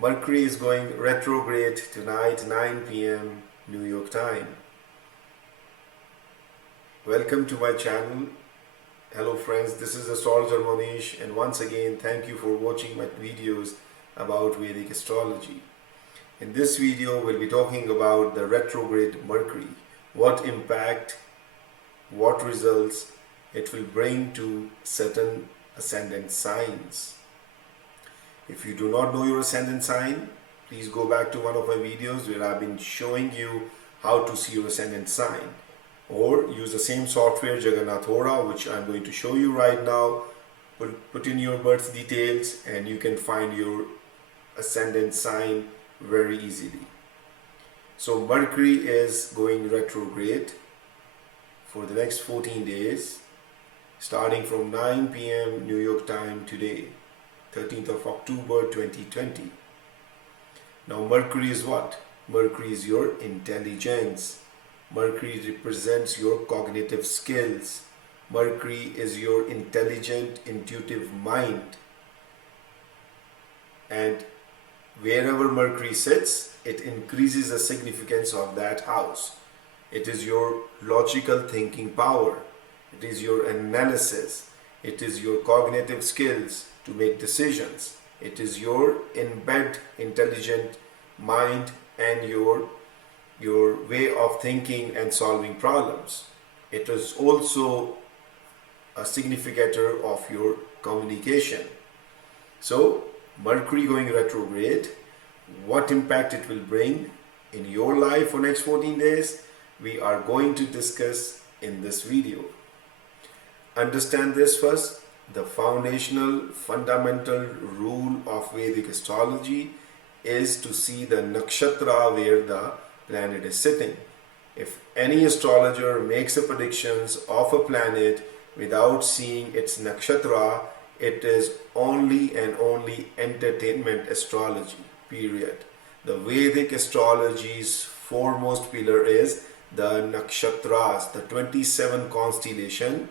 Mercury is going retrograde tonight, 9 p.m. New York time. Welcome to my channel. Hello friends, this is Astrologer Mohnish, and once again thank you for watching my videos about Vedic astrology. In this video we'll be talking about the retrograde Mercury, what impact, what results it will bring to certain ascendant signs. If you do not know your ascendant sign, please go back to one of my videos where I've been showing you how to see your ascendant sign, or use the same software Jagannath Hora, which I'm going to show you right now. Put in your birth details and you can find your ascendant sign very easily. So Mercury is going retrograde for the next 14 days, starting from 9 p.m. New York time today, 13th of October 2020. Now Mercury is what? Mercury is your intelligence. Mercury represents your cognitive skills. Mercury is your intelligent, intuitive mind. And wherever Mercury sits, it increases the significance of that house. It is your logical thinking power. It is your analysis. It is your cognitive skills to make decisions. It is your in-bed intelligent mind and your way of thinking and solving problems. It is also a significator of your communication. So Mercury going retrograde, what impact it will bring in your life for next 14 days, we are going to discuss in this video. Understand this first. The foundational, fundamental rule of Vedic astrology is to see the nakshatra where the planet is sitting. If any astrologer makes a predictions of a planet without seeing its nakshatra, it is only and only entertainment astrology, period. The Vedic astrology's foremost pillar is the nakshatras, the 27 constellation,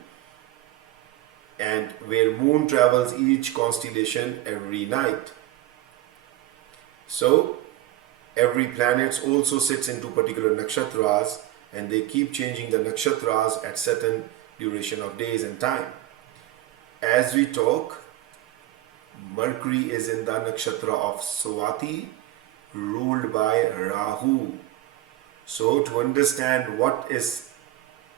and where moon travels each constellation every night. So every planet also sits into particular nakshatras, and they keep changing the nakshatras at certain duration of days and time. As we talk, Mercury is in the nakshatra of Swati, ruled by Rahu. So to understand what is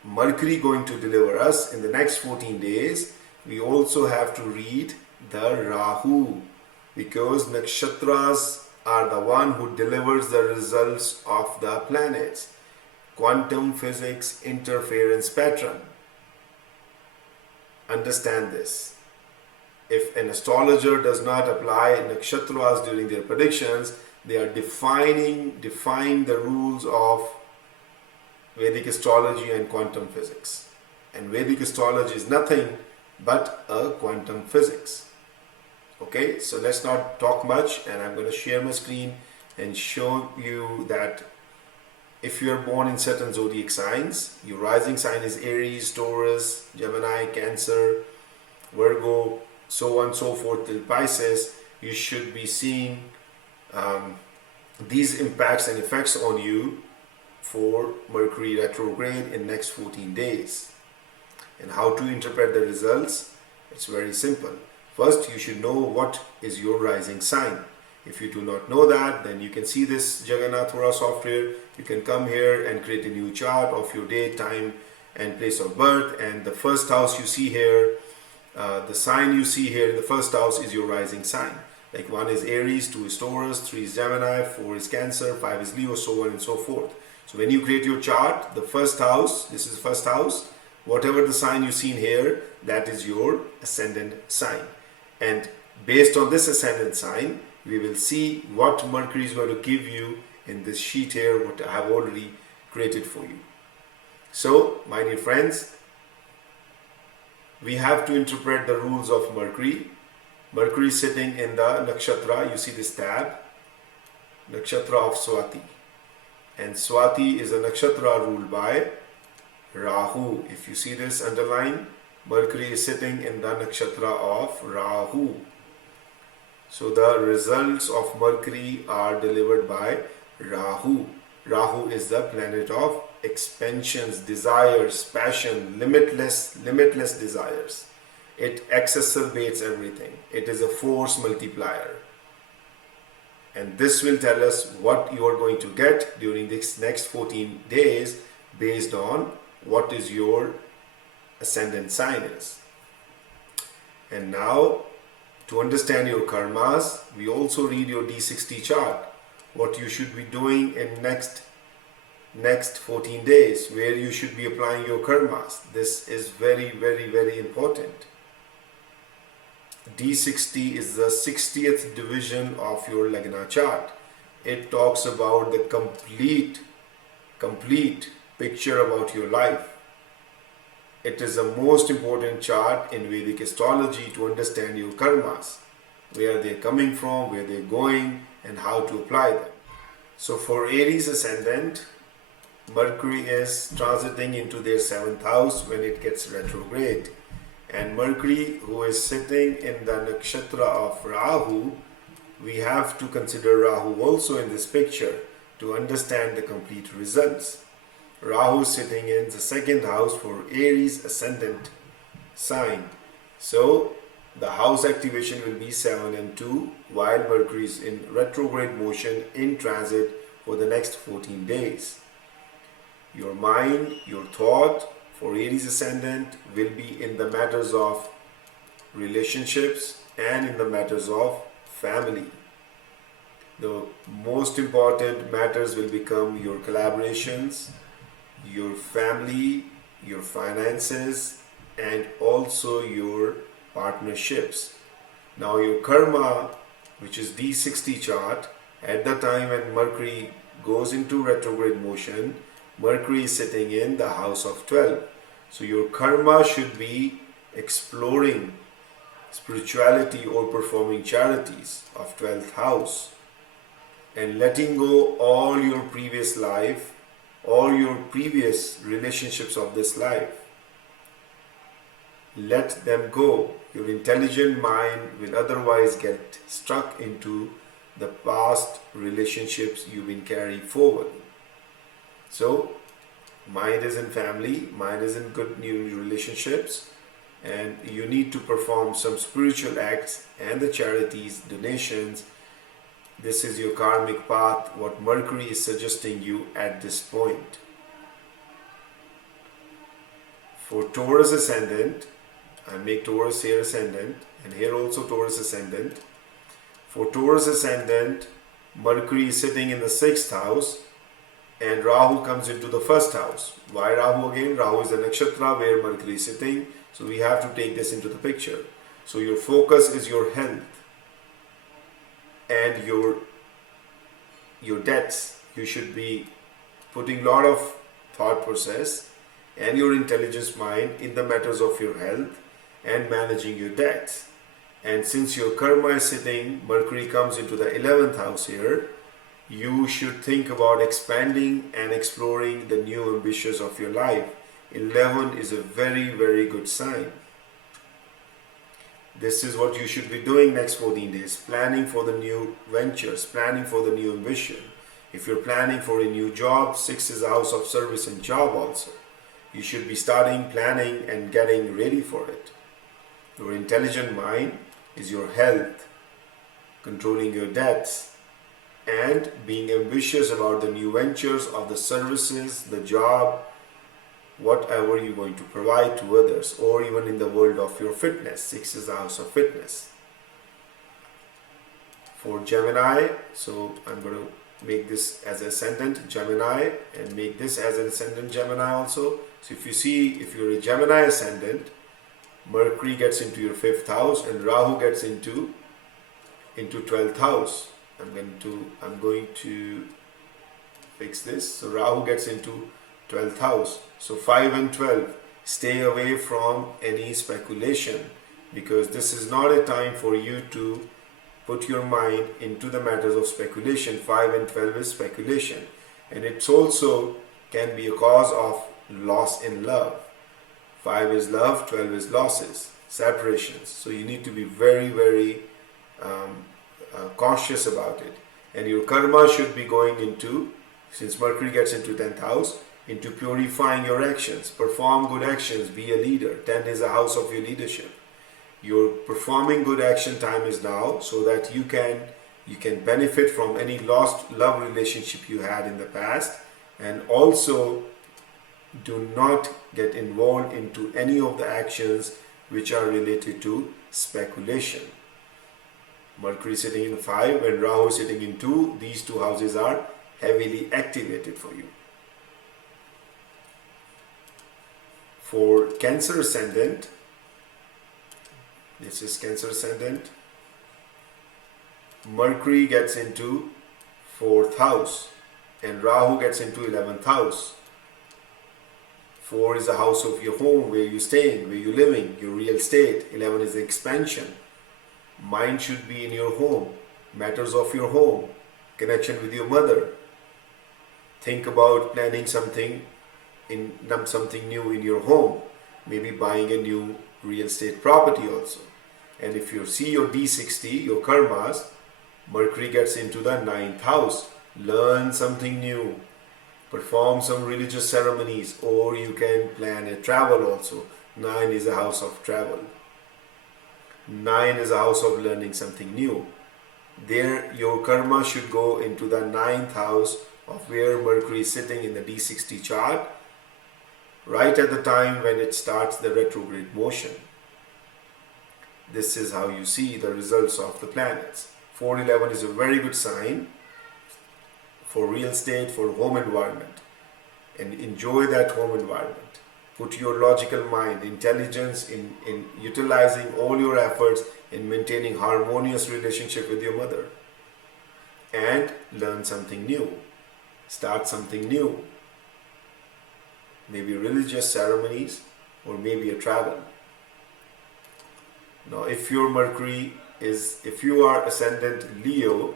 Mercury going to deliver us in the next 14 days, we also have to read the Rahu, because nakshatras are the one who delivers the results of the planets. Quantum physics interference pattern. Understand this. If an astrologer does not apply nakshatras during their predictions, they are defying the rules of Vedic astrology and quantum physics. And Vedic astrology is nothing but a quantum physics. Okay, so let's not talk much, and I'm going to share my screen and show you that if you are born in certain zodiac signs, your rising sign is Aries, Taurus, Gemini, Cancer, Virgo, so on and so forth till Pisces, you should be seeing these impacts and effects on you for Mercury retrograde in next 14 days. And how to interpret the results? It's very simple. First, you should know what is your rising sign. If you do not know that, then you can see this Jagannath Hora software. You can come here and create a new chart of your date, time and place of birth. And the first house you see here, the sign you see here in the first house is your rising sign. Like 1 is Aries, 2 is Taurus, 3 is Gemini, 4 is Cancer, 5 is Leo, so on and so forth. So when you create your chart, the first house, this is the first house, whatever the sign you see in here, that is your ascendant sign. And based on this ascendant sign, we will see what Mercury is going to give you in this sheet here, what I have already created for you. So, my dear friends, we have to interpret the rules of Mercury. Mercury is sitting in the nakshatra, you see this tab, nakshatra of Swati. And Swati is a nakshatra ruled by Rahu. If you see this underline, Mercury is sitting in the nakshatra of Rahu. So the results of Mercury are delivered by Rahu. Rahu is the planet of expansions, desires, passion, limitless desires. It exacerbates everything. It is a force multiplier. And this will tell us what you are going to get during this next 14 days based on what is your ascendant sign is. And now, to understand your karmas, we also read your D60 chart. What you should be doing in next 14 days, where you should be applying your karmas. This is very important. D60 is the 60th division of your Lagna chart. It talks about the complete picture about your life. It is the most important chart in Vedic astrology to understand your karmas, where they're coming from, where they're going, and how to apply them. So for Aries ascendant, Mercury is transiting into their 7th house when it gets retrograde. And Mercury, who is sitting in the nakshatra of Rahu, we have to consider Rahu also in this picture to understand the complete results. Rahu is sitting in the 2nd house for Aries ascendant sign. So the house activation will be 7 and 2 while Mercury is in retrograde motion in transit for the next 14 days. Your mind, your thought for Aries ascendant will be in the matters of relationships and in the matters of family. The most important matters will become your collaborations, your family, your finances, and also your partnerships. Now your karma, which is D60 chart, at the time when Mercury goes into retrograde motion, Mercury is sitting in the house of 12. So your karma should be exploring spirituality or performing charities of 12th house and letting go all your previous life, all your previous relationships of this life. Let them go. Your intelligent mind will otherwise get stuck into the past relationships you've been carrying forward. So, mind is in family, mind is in good new relationships, and you need to perform some spiritual acts and the charities, donations. This is your karmic path, what Mercury is suggesting you at this point. For Taurus ascendant, I make Taurus here ascendant and here also Taurus ascendant. For Taurus ascendant, Mercury is sitting in the 6th house and Rahu comes into the 1st house. Why Rahu again? Rahu is the nakshatra where Mercury is sitting. So we have to take this into the picture. So your focus is your health and your debts. You should be putting a lot of thought process and your intelligence mind in the matters of your health and managing your debts. And since your karma is sitting, Mercury comes into the 11th house here, you should think about expanding and exploring the new ambitions of your life. 11 is a very good sign. This is what you should be doing next 14 days. Planning for the new ventures, planning for the new ambition. If you're planning for a new job, 6 is a house of service and job also. You should be starting planning and getting ready for it. Your intelligent mind is your health, controlling your debts, and being ambitious about the new ventures of the services, the job, whatever you're going to provide to others, or even in the world of your fitness. 6 is the house of fitness. For Gemini, so I'm going to make this as ascendant Gemini and make this as an ascendant Gemini also. So if you see, if you're a Gemini ascendant, Mercury gets into your 5th house and Rahu gets into 12th house. I'm going to fix this. So Rahu gets into 12th house. So 5 and 12, stay away from any speculation, because this is not a time for you to put your mind into the matters of speculation. 5 and 12 is speculation, and it's also can be a cause of loss in love. 5 is love, 12 is losses, separations. So you need to be very conscious about it. And your karma should be going into, since Mercury gets into 10th house, into purifying your actions. Perform good actions, be a leader. 10 is a house of your leadership. Your performing good action time is now, so that you can benefit from any lost love relationship you had in the past, and also do not get involved into any of the actions which are related to speculation. Mercury sitting in 5 and Rahu sitting in 2, these two houses are heavily activated for you. For Cancer ascendant, this is Cancer ascendant, Mercury gets into 4th house and Rahu gets into 11th house. 4 is the house of your home, where you're staying, where you're living, your real estate. 11 is the expansion. Mind should be in your home, matters of your home, connection with your mother. Think about planning something new in your home, maybe buying a new real estate property also. And if you see your D60, your karmas, Mercury gets into the 9th house. Learn something new, perform some religious ceremonies, or you can plan a travel also. 9 is a house of travel. 9 is a house of learning something new. There your karma should go into the 9th house of where Mercury is sitting in the D60 chart, right at the time when it starts the retrograde motion. This is how you see the results of the planets. 411 is a very good sign for real estate, for home environment, and enjoy that home environment. Put your logical mind, intelligence in utilizing all your efforts in maintaining harmonious relationship with your mother, and learn something new, start something new, maybe religious ceremonies or maybe a travel. Now if your Mercury is, if you are ascendant Leo,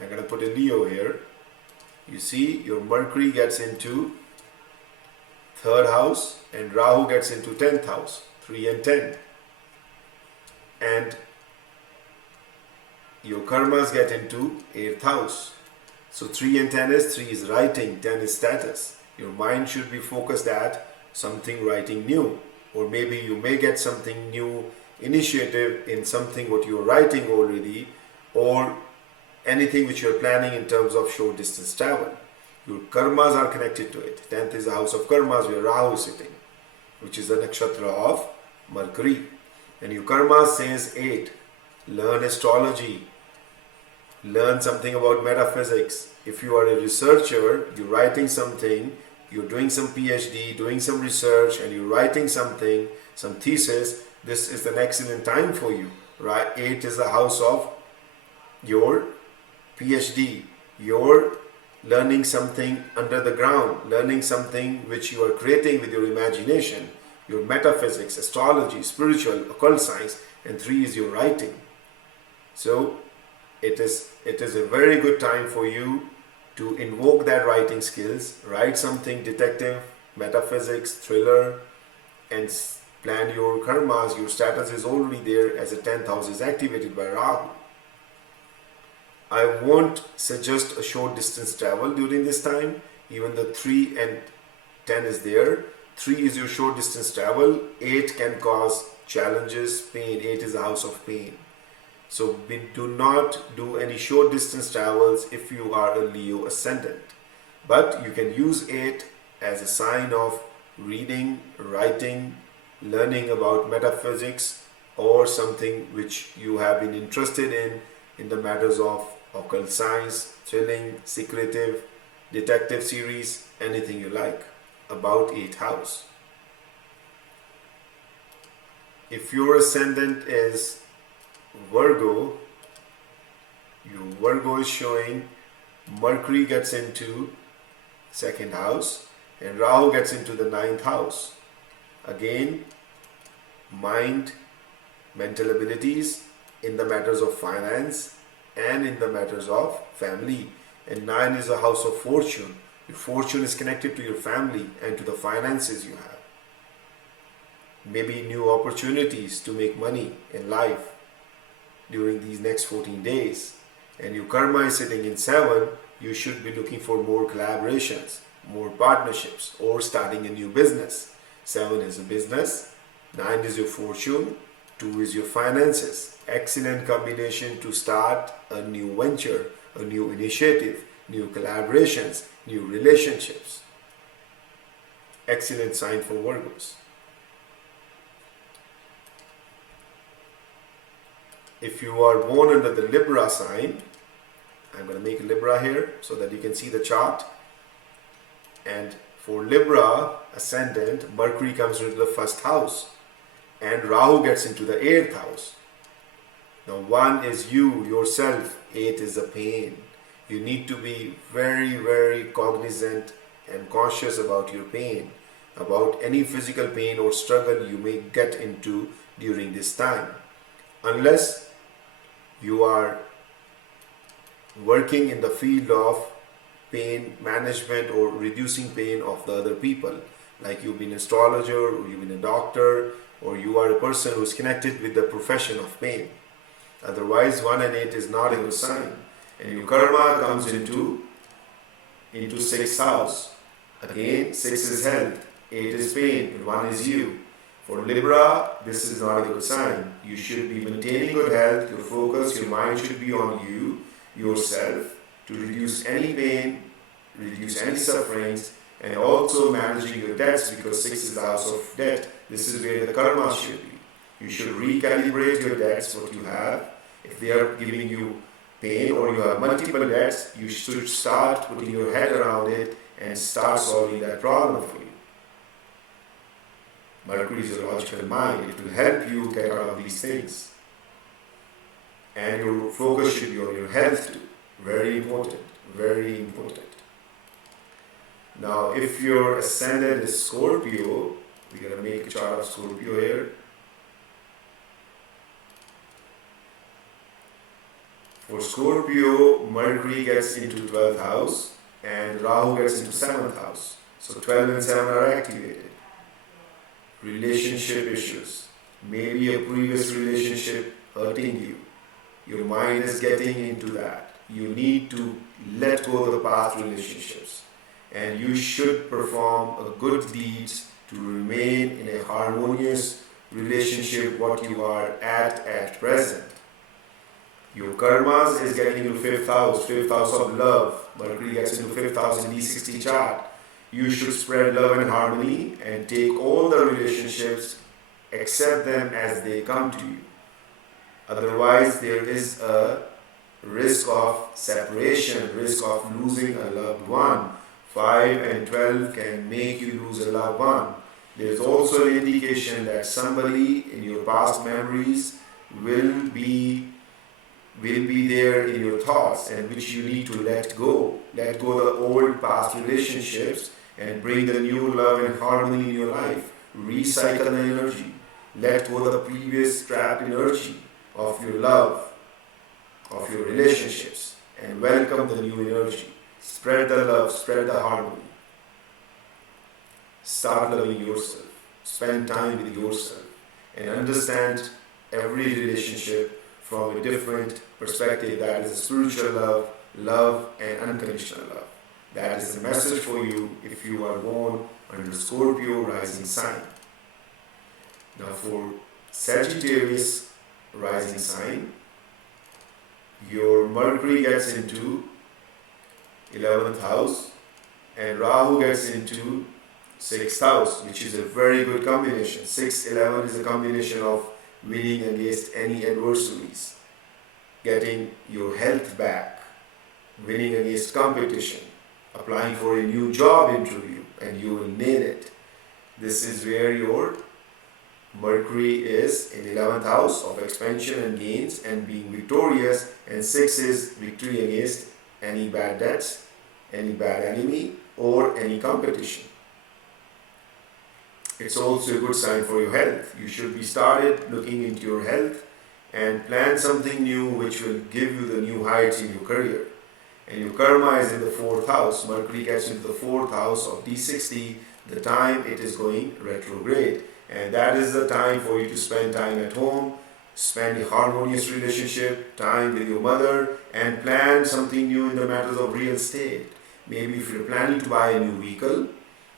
I'm going to put a Leo here, you see your Mercury gets into 3rd house and Rahu gets into 10th house, 3 and 10. And your karmas get into 8th house. So 3 and 10 is, 3 is writing, 10 is status. Your mind should be focused at something writing new, or maybe you may get something new initiative in something what you are writing already, or anything which you are planning in terms of short distance travel. Your karmas are connected to it. 10th is the house of karmas where Rahu is sitting, which is the nakshatra of Mercury. And your karma says 8. Learn astrology. Learn something about metaphysics. If you are a researcher, you're writing something, you're doing some PhD, doing some research, and you're writing something, some thesis, this is an excellent time for you. Right? 8 is the house of your PhD. You're learning something under the ground, learning something which you are creating with your imagination, your metaphysics, astrology, spiritual, occult science, and 3 is your writing. So it is a very good time for you to invoke that writing skills, write something detective, metaphysics, thriller, and plan your karmas. Your status is already there as a 10th house is activated by Rahu. I won't suggest a short distance travel during this time, even though 3 and 10 is there. 3 is your short distance travel, 8 can cause challenges, pain. 8 is a house of pain. So do not do any short distance travels if you are a Leo ascendant. But you can use 8 as a sign of reading, writing, learning about metaphysics, or something which you have been interested in the matters of occult science, thrilling, secretive, detective series, anything you like about 8th house. If your ascendant is Virgo, your Virgo is showing Mercury gets into 2nd house and Rahu gets into the 9th house. Again, mind, mental abilities in the matters of finance and in the matters of family. And 9 is a house of fortune. Your fortune is connected to your family and to the finances you have. Maybe new opportunities to make money in life during these next 14 days. and your karma is sitting in 7, you should be looking for more collaborations, more partnerships, or starting a new business. 7 is a business, 9 is your fortune, 2 is your finances. Excellent combination to start a new venture, a new initiative, new collaborations, new relationships. Excellent sign for Virgos. If you are born under the Libra sign, I'm going to make a Libra here so that you can see the chart. And for Libra ascendant, Mercury comes into the first house and Rahu gets into the 8th house. Now 1 is you, yourself, 8 is a pain. You need to be very, very cognizant and conscious about your pain, about any physical pain or struggle you may get into during this time. Unless you are working in the field of pain management or reducing pain of the other people, like you've been an astrologer or you've been a doctor or you are a person who's connected with the profession of pain. Otherwise 1 and 8 is not a good sign. And your karma comes into 6th house. Again, 6 is health, 8 is pain, and 1 is you. For Libra, this is not a good sign. You should be maintaining good health. Your focus, your mind should be on you, yourself, to reduce any pain, reduce any sufferings, and also managing your debts, because 6 is the house of debt. This is where the karma should be. You should recalibrate your debts, what you have. If they are giving you pain or you have multiple debts, you should start putting your head around it and start solving that problem for you. Mercury is your logical mind. It will help you get out of these things. And your focus should be on your health too. Very important. Very important. Now, if your ascendant is Scorpio, we're going to make a chart of Scorpio here. For Scorpio, Mercury gets into 12th house and Rahu gets into 7th house. So 12 and 7 are activated. Relationship issues. Maybe a previous relationship hurting you. Your mind is getting into that. You need to let go of the past relationships. And you should perform a good deeds to remain in a harmonious relationship what you are at present. Your karmas is getting into 5th house of love. Mercury gets into 5th house in D60 chart. You should spread love and harmony and take all the relationships, accept them as they come to you. Otherwise, there is a risk of separation, risk of losing a loved one. 5 and 12 can make you lose a loved one. There is also an indication that somebody in your past memories will be there in your thoughts, and which you need to let go. Let go of the old past relationships and bring the new love and harmony in your life. Recycle the energy. Let go of the previous trapped energy of your love, of your relationships, and welcome the new energy. Spread the love, spread the harmony. Start loving yourself. Spend time with yourself and understand every relationship from a different perspective. That is spiritual love, love and unconditional love. That is the message for you if you are born under Scorpio rising sign. Now for Sagittarius rising sign, your Mercury gets into 11th house and Rahu gets into 6th house, which is a very good combination. 6-11 is a combination of winning against any adversaries, getting your health back, winning against competition, applying for a new job interview, and you will nail it. This is where your Mercury is in 11th house of expansion and gains and being victorious, and 6 is victory against any bad debts, any bad enemy, or any competition. It's also a good sign for your health. You should be started looking into your health and plan something new which will give you the new heights in your career. And your karma is in the 4th house. Mercury gets into the 4th house of D60 the time it is going retrograde. And that is the time for you to spend time at home, spend a harmonious relationship, time with your mother, and plan something new in the matters of real estate. Maybe if you're planning to buy a new vehicle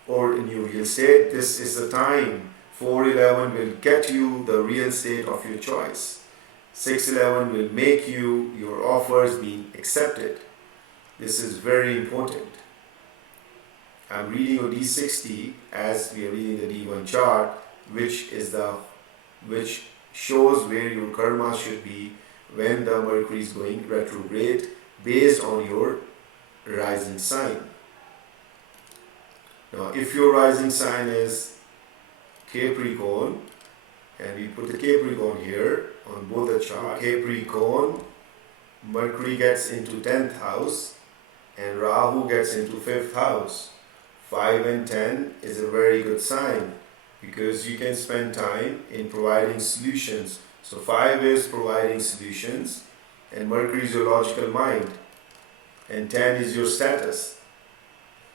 or a new real estate, this is the time. 411 will get you the real estate of your choice. 611 will make you your offers being accepted. This is very important. I'm reading your D60 as we are reading the D1 chart, which shows where your karma should be when the Mercury is going retrograde based on your rising sign. Now, if your rising sign is Capricorn, and we put the Capricorn here on both the chart, Capricorn, Mercury gets into 10th house and Rahu gets into 5th house. 5 and 10 is a very good sign because you can spend time in providing solutions. So 5 is providing solutions and Mercury is your logical mind and 10 is your status.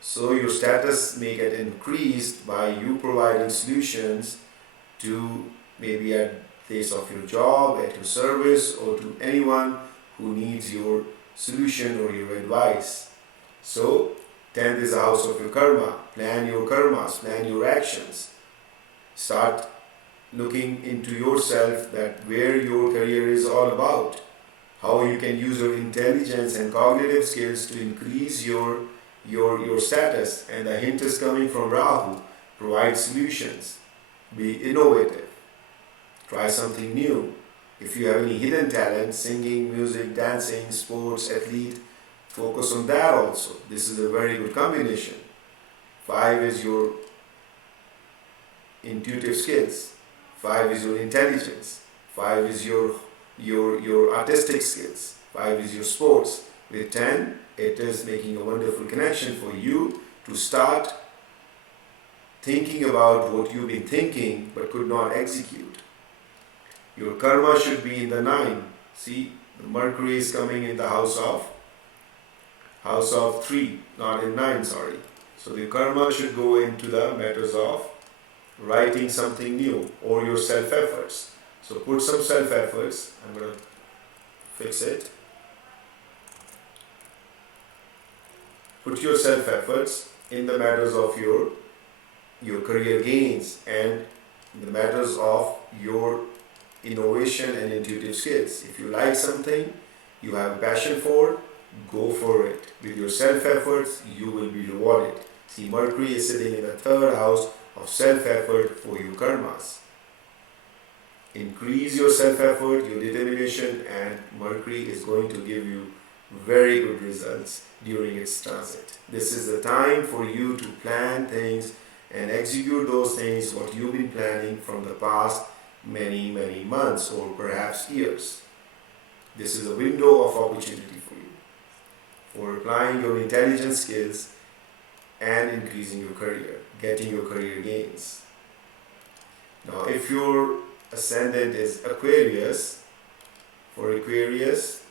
So your status may get increased by you providing solutions to maybe at the place of your job, at your service, or to anyone who needs your solution or your advice. So 10th is the house of your karma. Plan your karmas, plan your actions. Start looking into yourself that where your career is all about. How you can use your intelligence and cognitive skills to increase your status. And the hint is coming from Rahu. Provide solutions. Be innovative. Try something new. If you have any hidden talent, singing, music, dancing, sports, athlete, focus on that also. This is a very good combination. 5 is your intuitive skills. 5 is your intelligence. 5 is your artistic skills. 5 is your sports. With 10, it is making a wonderful connection for you to start thinking about what you've been thinking but could not execute. Your karma should be in the 9. See, the Mercury is coming in the house of 3, not in 9, sorry. So the karma should go into the matters of writing something new or your self-efforts. So put some self-efforts. I'm going to fix it. Put your self-efforts in the matters of your career gains and the matters of your innovation and intuitive skills. If you like something, you have a passion for, go for it. With your self-efforts, you will be rewarded. See, Mercury is sitting in the 3rd house of self-effort for your karmas. Increase your self-effort, your determination, and Mercury is going to give you very good results during its transit. This is the time for you to plan things and execute those things what you've been planning from the past many months or perhaps years. This is a window of opportunity for you for applying your intelligence skills and increasing your career, getting your career gains. Now, if your ascendant is Aquarius, for Aquarius,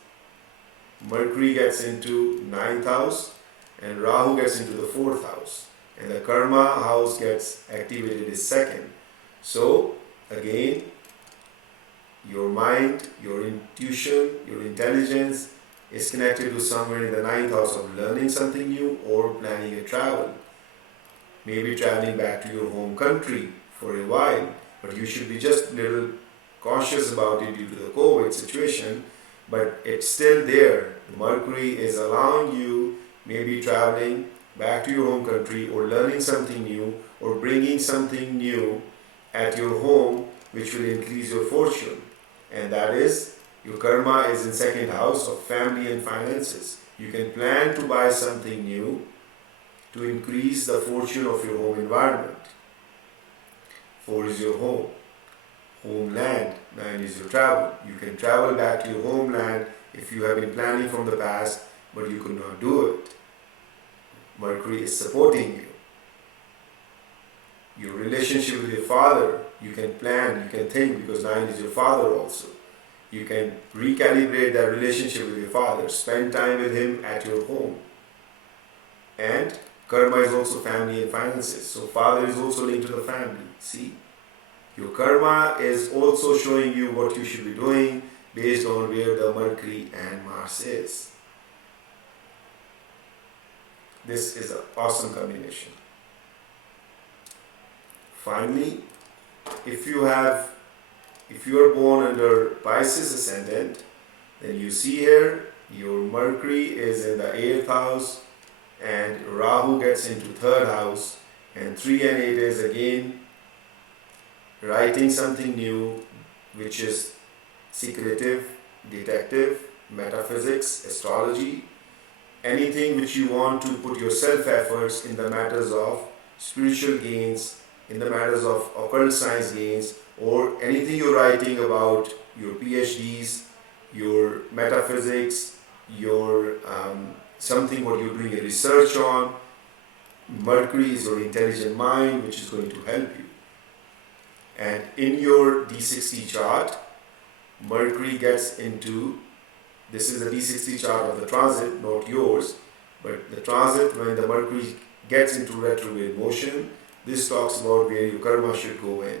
Mercury gets into 9th house and Rahu gets into the 4th house and the karma house gets activated is 2nd. So again, your mind, your intuition, your intelligence is connected to somewhere in the 9th house of learning something new or planning a travel. Maybe traveling back to your home country for a while, but you should be just a little cautious about it due to the COVID situation, but it's still there. Mercury is allowing you maybe traveling back to your home country or learning something new or bringing something new at your home which will increase your fortune. And that is, your karma is in 2nd house of family and finances. You can plan to buy something new to increase the fortune of your home environment. 4 is your home, homeland. 9 is your travel. You can travel back to your homeland if you have been planning from the past but you could not do it. Mercury is supporting you. Your relationship with your father, you can plan, you can think, because 9 is your father also. You can recalibrate that relationship with your father, spend time with him at your home. And karma is also family and finances. So father is also linked to the family. See? Your karma is also showing you what you should be doing based on where the Mercury and Mars is. This is an awesome combination. Finally, if you are born under Pisces ascendant, then you see here your Mercury is in the 8th house and Rahu gets into 3rd house, and 3 and 8 is again writing something new, which is secretive, detective, metaphysics, astrology, anything which you want to put your self-efforts in the matters of spiritual gains, in the matters of occult science gains, or anything you're writing about your PhDs, your metaphysics, your something what you're doing a research on. Mercury is your intelligent mind, which is going to help you. And in your D60 chart, Mercury gets into, this is the D60 chart of the transit, not yours, but the transit, when the Mercury gets into retrograde motion, this talks about where your karma should go in.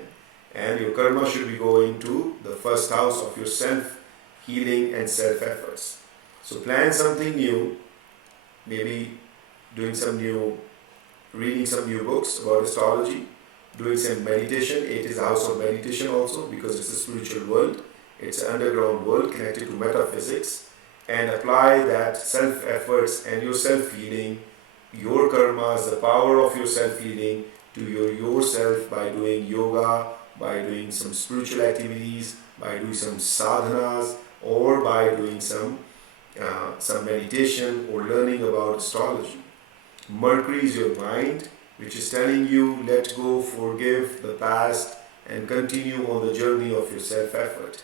And your karma should be going to the 1st house of your self-healing and self-efforts. So plan something new, maybe doing some new, reading some new books about astrology, doing some meditation. It is a house of meditation also, because it's a spiritual world. It's an underground world connected to metaphysics, and apply that self-efforts and your self-healing, your karmas, the power of your self-healing to yourself by doing yoga, by doing some spiritual activities, by doing some sadhanas, or by doing some meditation or learning about astrology. Mercury is your mind, which is telling you let go, forgive the past, and continue on the journey of your self-effort.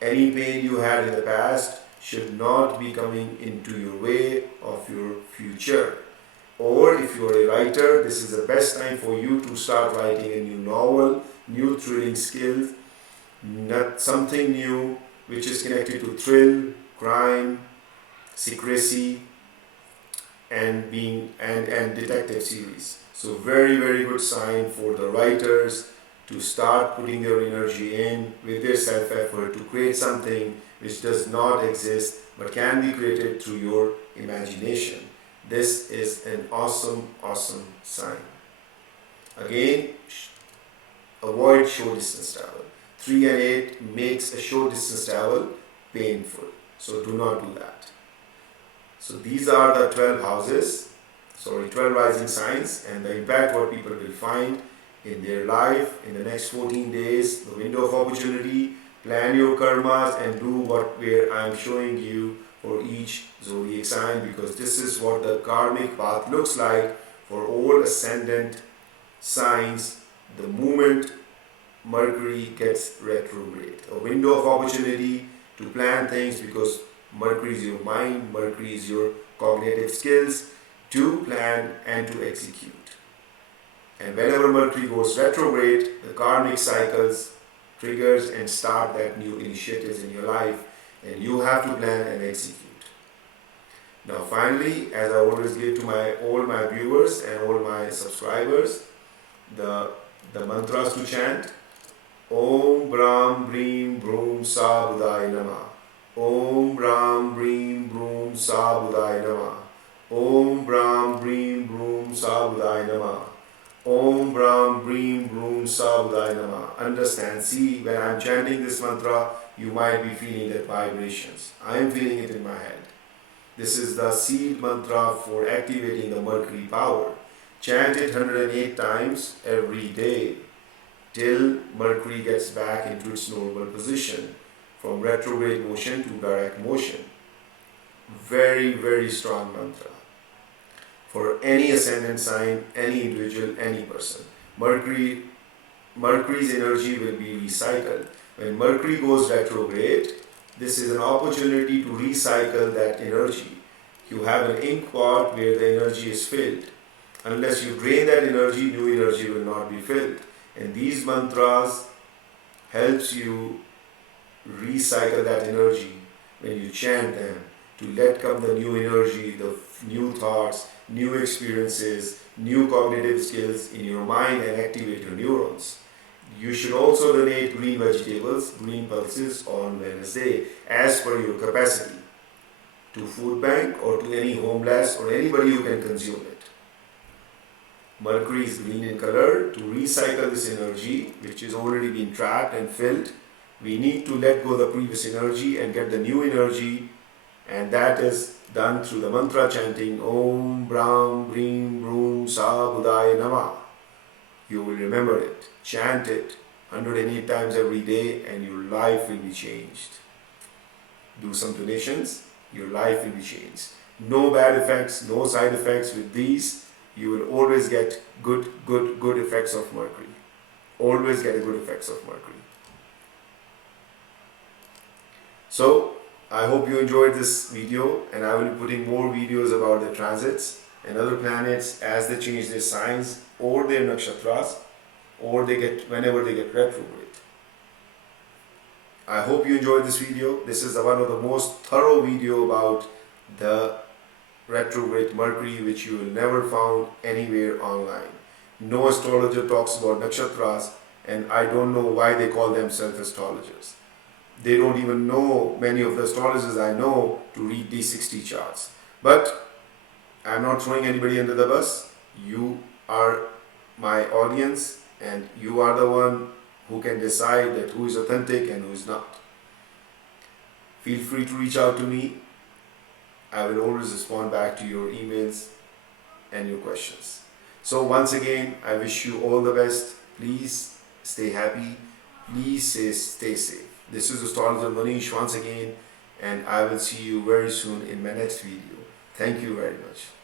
Any pain you had in the past should not be coming into your way of your future. Or if you are a writer, this is the best time for you to start writing a new novel, new thrilling skills, not something new which is connected to thrill, crime, secrecy, and detective series. So very, very good sign for the writers to start putting their energy in with their self-effort to create something which does not exist but can be created through your imagination. This is an awesome, awesome sign. Again, avoid short distance travel. 3 and 8 makes a short distance travel painful. So do not do that. So these are the 12 rising signs, and the impact what people will find in their life in the next 14 days, the window of opportunity. Plan your karmas and do where I am showing you for each zodiac sign, because this is what the karmic path looks like for all ascendant signs the moment Mercury gets retrograde. A window of opportunity to plan things, because Mercury is your mind, Mercury is your cognitive skills to plan and to execute. And whenever Mercury goes retrograde, the karmic cycles triggers and start that new initiatives in your life, and you have to plan and execute. Now finally, as I always give to all my viewers and all my subscribers, the mantras to chant: Om Brahm Brim Brum Sa Budaya Namah. Om Brahm Brim Brum Sa Budaya Namah. Om Brahm Brim Brum Sa Budaya Namah. Om Brahm Brim Brum Sa Budaya Namah. Understand, see, when I am chanting this mantra, you might be feeling that vibrations. I am feeling it in my head. This is the seed mantra for activating the Mercury power. Chant it 108 times every day till Mercury gets back into its normal position, from retrograde motion to direct motion. Very, very strong mantra for any ascendant sign, any individual, any person. Mercury's energy will be recycled. When Mercury goes retrograde, this is an opportunity to recycle that energy. You have an ink pot where the energy is filled. Unless you drain that energy, new energy will not be filled. And these mantras helps you recycle that energy when you chant them, to let come the new energy, the new thoughts, new experiences, new cognitive skills in your mind, and activate your neurons. You should also donate green vegetables, green pulses on Wednesday as per your capacity to food bank or to any homeless or anybody who can consume it. Mercury is green in color. To recycle this energy, which is already been trapped and filled, we need to let go the previous energy and get the new energy, and that is done through the mantra chanting Om Brahm Brim Brum Sa Budaya Nama. You will remember it, chant it 108 times every day, and your life will be changed. Do some donations, your life will be changed. No bad effects, no side effects with these. You will always get good effects of Mercury. Always get a good effects of Mercury. So, I hope you enjoyed this video, and I will be putting more videos about the transits and other planets as they change their signs or their nakshatras, or whenever they get retrograde. I hope you enjoyed this video. This is one of the most thorough video about the retrograde Mercury, which you will never found anywhere online. No astrologer talks about nakshatras, and I don't know why they call themselves astrologers. They don't even know, many of the astrologers I know, to read these 60 charts. But I'm not throwing anybody under the bus. You are my audience, and you are the one who can decide that who is authentic and who is not. Feel free to reach out to me. I will always respond back to your emails and your questions. So once again, I wish you all the best. Please stay happy. Please stay safe. This is Astrologer Mohnish once again, and I will see you very soon in my next video. Thank you very much.